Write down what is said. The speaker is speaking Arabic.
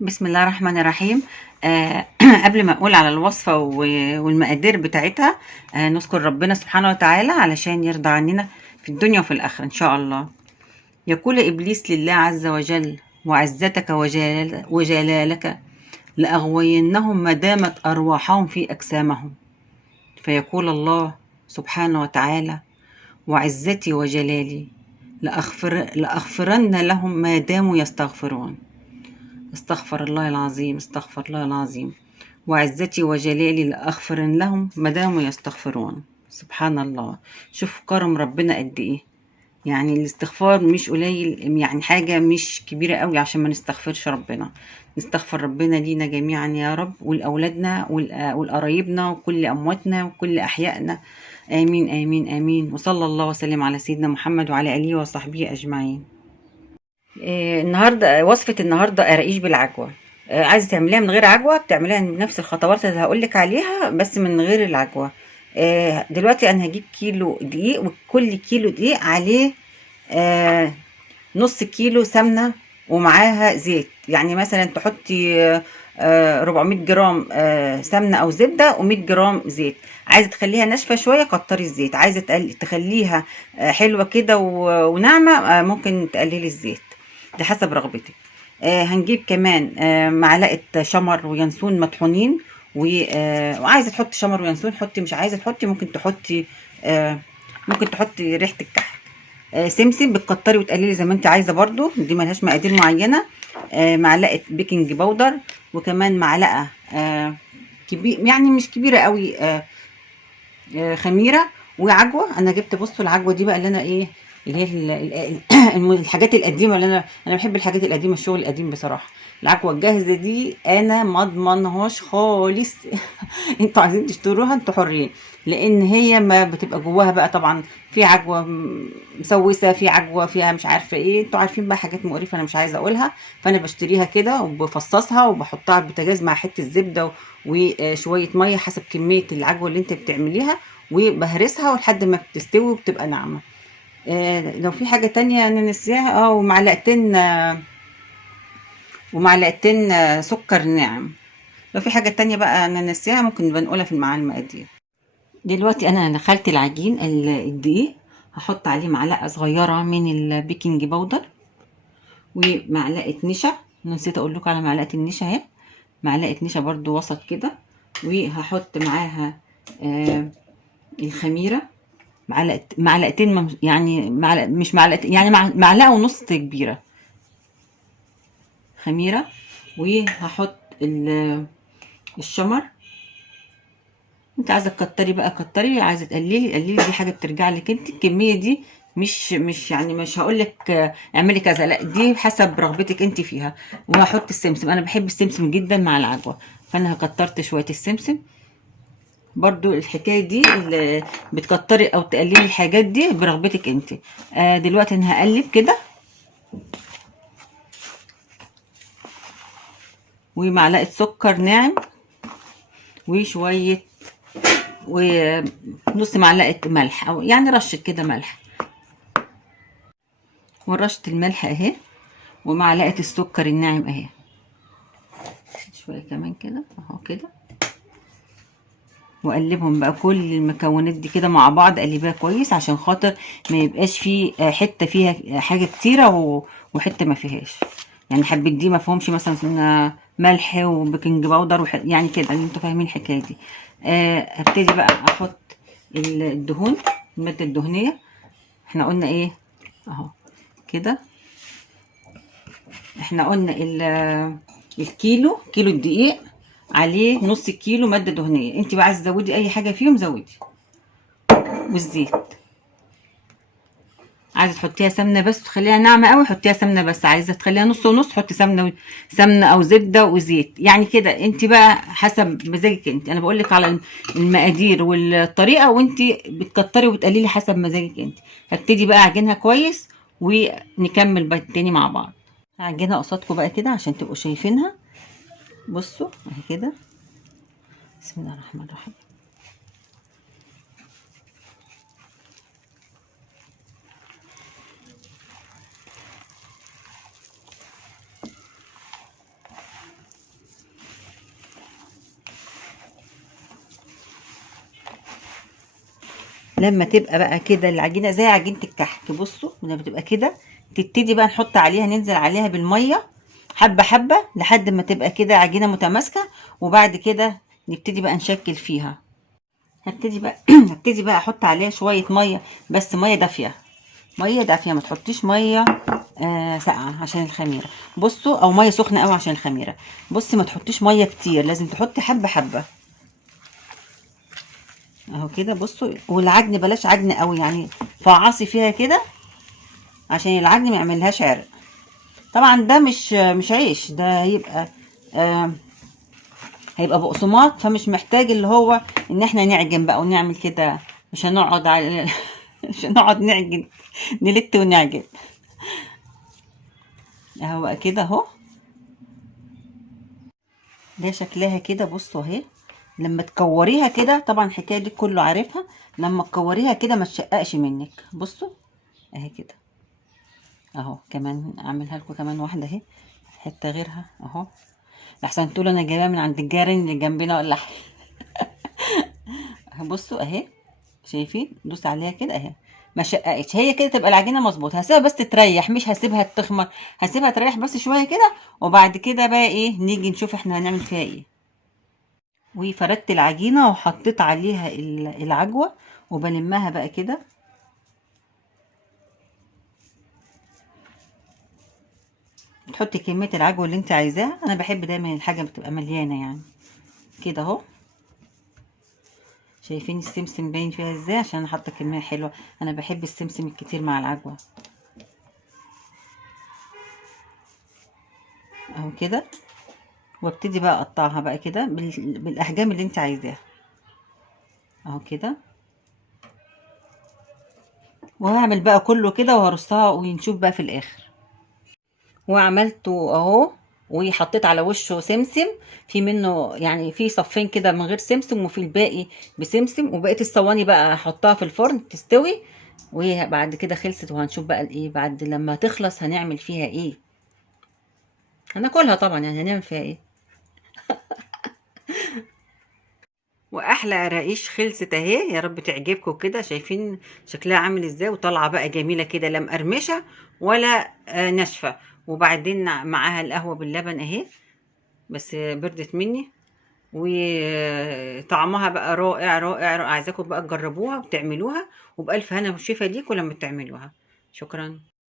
بسم الله الرحمن الرحيم. قبل ما أقول على الوصفة والمقادير بتاعتها، نذكر ربنا سبحانه وتعالى علشان يرضى عننا في الدنيا وفي الآخرة إن شاء الله. يقول إبليس لله عز وجل: وعزتك وجلالك لأغوينهم ما دامت أرواحهم في أجسامهم. فيقول الله سبحانه وتعالى: وعزتي وجلالي لأغفرن لهم ما داموا يستغفرون. استغفر الله العظيم، استغفر الله العظيم. وعزتي وجلالي لأغفر لهم ما داموا يستغفرون. سبحان الله. شوف كرم ربنا قد ايه. يعني الاستغفار مش قليل، يعني حاجة مش كبيرة قوي عشان ما نستغفرش ربنا. نستغفر ربنا لينا جميعا يا رب، ولأولادنا ولقرايبنا وكل أمواتنا وكل أحيائنا. آمين آمين آمين. وصلى الله وسلم على سيدنا محمد وعلى آله وصحبه أجمعين. النهارده وصفة النهارده قراقيش بالعجوة. عايزة تعمليها من غير عجوة، بتعمليها بنفس الخطوات اللي هقولك عليها بس من غير العجوة. دلوقتي أنا هجيب كيلو دقيق، وكل كيلو دقيق عليه نص كيلو سمنة ومعاها زيت. يعني مثلا تحطي 400 جرام سمنة أو زبدة و100 جرام زيت. عايزة تخليها ناشفة شوية كتري الزيت، عايزة تخليها حلوة كده وناعمة، ممكن تقللي الزيت، ده حسب رغبتك. هنجيب كمان معلقة شمر وينسون مطحونين، وعايزة تحطي شمر وينسون حطي، مش عايزة تحطي ممكن تحطي ريحة الكحك. سمسم بتكتري وتقللي زي ما انت عايزه، برضو دي ملهاش مقادير معينه. معلقه بيكنج باودر، وكمان معلقه كبير يعني مش كبيره قوي خميره وعجوه. انا جبت، بصوا العجوه دي بقى اللي انا ايه، اللي هي الحاجات القديمه، اللي انا بحب الحاجات القديمه، الشغل القديم بصراحه. العجوه الجاهزه دي انا ما اضمنهاش خالص. انتوا عايزين تشتروها انتوا حرين، لان هي ما بتبقى جواها بقى طبعا في عجوه مسوسه، في عجوه فيها مش عارفه ايه، انتوا عارفين بقى حاجات مقرفه انا مش عايزه اقولها. فانا بشتريها كده وبفصصها وبحطها على البوتاجاز مع حته زبده وشويه ميه حسب كميه العجوه اللي انت بتعمليها، وبهرسها لحد ما بتستوي وبتبقى ناعمه. لو في حاجه تانية انا نسيها، ومعلقتين سكر ناعم. لو في حاجه تانية بقى انا نسيها ممكن نبقى نقولها في مع المقادير. دلوقتي انا دخلت العجين الدقيق، هحط عليه معلقه صغيره من البيكنج باودر ومعلقه نشا. نسيت اقول لكم على معلقه النشا اهي، معلقه نشا برضو وسط كده. وهحط معاها الخميره، معلقتين، يعني معلقه مش معلقتين، يعني معلقه ونص كبيره خميره. وهحط الشمر. انت عايزه تكتري بقى كتري، عايزه تقللي دي حاجه بترجع لك انت. الكميه دي مش يعني مش هقول لك اعملي كذا، لا دي حسب رغبتك انت فيها. وهحط السمسم، انا بحب السمسم جدا مع العجوه، فانا كترت شويه السمسم. برضو الحكايه دي اللي بتكتري او تقللي الحاجات دي برغبتك انت. دلوقتي انا هقلب كده، ومعلقه سكر ناعم، وشويه ونص معلقه ملح، او يعني رشه كده ملح، ورشه الملح اهي، ومعلقه السكر الناعم اهي، شويه كمان كده اهو كده. واقلبهم بقى كل المكونات دي كده مع بعض، اقلبها كويس عشان خاطر ما يبقاش في حته فيها حاجه كتيره وحته ما فيهاش. يعني حبه دي ما فيهمش مثلا ملح وبيكنج باودر يعني كده، اللي انتوا فاهمين الحكايه دي. هبتدي بقى احط الدهون، الماده الدهنيه. احنا قلنا ايه اهو كده. احنا قلنا كيلو الدقيق عليه نص كيلو ماده دهنيه. انت بقى عايزه تزودي اي حاجه فيهم زودي. والزيت، عايزه تحطيها سمنه بس تخليها ناعمه قوي حطيها سمنه بس، عايزه تخليها نص ونص حطي سمنه او زبده وزيت، يعني كده انت بقى حسب مزاجك انت. انا بقول لك على المقادير والطريقه، وانت بتكتري وبتقللي حسب مزاجك انت. هبتدي بقى اعجنها كويس ونكمل بقى تاني مع بعض. هعجنها قصادكم بقى كده عشان تبقوا شايفينها. بصوا اهي كده. بسم الله الرحمن الرحيم. لما تبقى بقى كده العجينه زي عجينه الكحك، بصوا لما بتبقى كده تبتدي بقى نحط عليها، ننزل عليها بالميه حبه حبه لحد ما تبقى كده عجينه متماسكه. وبعد كده نبتدي بقى نشكل فيها. هبتدي بقى هبتدي بقى احط عليها شويه ميه، بس ميه دافيه، ميه دافيه، ما تحطيش ميه ساقعه عشان الخميره. بصوا، او ميه سخنه قوي عشان الخميره. بصي ما تحطيش ميه كتير، لازم تحطي حبه حبه اهو كده. بصوا، والعجن بلاش عجن قوي يعني، فعصي فيها كده عشان العجن ما يعملهاش عرق. طبعا ده مش عيش، ده هيبقى بقسماط، فمش محتاج اللي هو ان احنا نعجن بقى ونعمل كده. مش هنقعد على مش هنقعد نعجن، نلت ونعجن. اهو بقى كده اهو، ده شكلها كده. بصوا اهي، لما تكوريها كده، طبعا الحكايه دي كله عارفها، لما تكوريها كده ما تشققش منك. بصوا اهي كده اهو. كمان اعملها لكم كمان واحده اهي، حته غيرها اهو، لحسن تقولوا انا جايباها من عند الجيران اللي جنبنا ولا حاجه. بصوا اهي، شايفين؟ دوس عليها كده اهي، ما شققتش. هي كده تبقى العجينه مظبوطه. هسيبها بس تريح، مش هسيبها تخمر، هسيبها تريح بس شويه كده. وبعد كده بقى ايه، نيجي نشوف احنا هنعمل فيها ايه. وفردت العجينه وحطيت عليها العجوه، وبلمها بقى كده. تحطي كميه العجوه اللي انت عايزاها، انا بحب دايما الحاجه بتبقى مليانه يعني كده اهو. شايفين السمسم باين فيها ازاي؟ عشان انا حاطه كميه حلوه، انا بحب السمسم الكتير مع العجوه اهو كده. وابتدي بقى اقطعها بقى كده بالاحجام اللي انت عايزاها اهو كده. وهعمل بقى كله كده وهرصها ونشوف بقى في الاخر. وعملته اهو، وحطيت على وشه سمسم. في منه يعني في صفين كده من غير سمسم، وفي الباقي بسمسم. وبقيت الصواني بقى احطها في الفرن تستوي. وبعد كده خلصت، وهنشوف بقى الايه بعد لما تخلص هنعمل فيها ايه. هناكلها طبعا، يعني هنعمل فيها ايه. واحلى قراقيش خلصت اهي، يا رب تعجبكم كده. شايفين شكلها عامل ازاي؟ وطالعه بقى جميله كده، لا مقرمشه ولا ناشفه. وبعدين معاها القهوه باللبن اهي، بس بردت مني. وطعمها بقى رائع رائع رائع. عايزاكم بقى تجربوها وتعملوها، وبألف هنا وشفا ليكم لما تعملوها. شكرا.